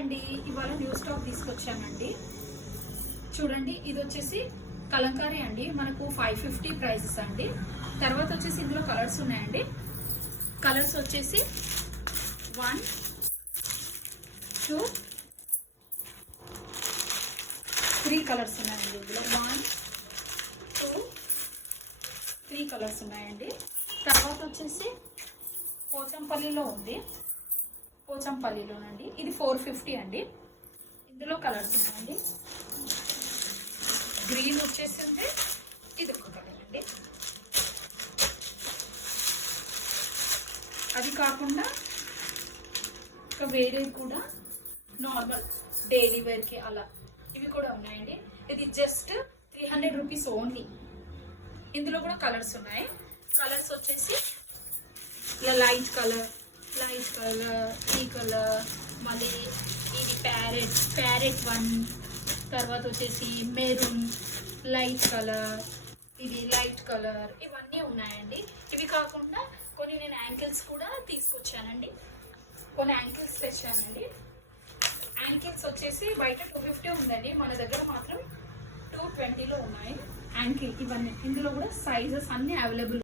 అండి, ఇవాళ new stock తీసుకొచ్చానండి. చూడండి, ఇది వచ్చేసి కలంకారీ అండి. మనకు 550 ప్రైసెస్ అండి. తర్వాత వచ్చేసి ఇందులో కలర్స్ ఉన్నాయండి. కలర్స్ వచ్చేసి 1 2 3 కలర్స్ ఉన్నాయండి. ఇందులో 1 2 3 కలర్స్ ఉన్నాయండి. తర్వాత వచ్చేసి పోచంపల్లిలో ఉంది, పోచంపల్లిలోనండి. ఇది 450 అండి. ఇందులో కలర్స్ ఉన్నాయండి. గ్రీన్ వచ్చేసింది, ఇది ఒక కలర్ అండి. అది కాకుండా ఇంకా వేరే కూడా నార్మల్ డైలీ వేర్కి అలా ఇవి కూడా ఉన్నాయండి. ఇది జస్ట్ 300 రూపీస్ ఓన్లీ. ఇందులో కూడా కలర్స్ ఉన్నాయి. కలర్స్ వచ్చేసి ఇలా లైట్ కలర్, ఈ కలర్, మళ్ళీ ఇది ప్యారెట్ 1, తర్వాత వచ్చేసి మెరూన్, లైట్ కలర్, ఇది లైట్ కలర్, ఇవన్నీ ఉన్నాయండి. ఇవి కాకుండా కొన్ని నేను యాంకిల్స్ కూడా తీసుకొచ్చానండి. కొన్ని యాంకిల్స్ తెచ్చానండి. యాంకిల్స్ వచ్చేసి బయట 250 ఉందండి, మన దగ్గర మాత్రం 220లో ఉన్నాయి యాంకిల్. ఇవన్నీ ఇందులో కూడా సైజెస్ అన్నీ అవైలబుల్.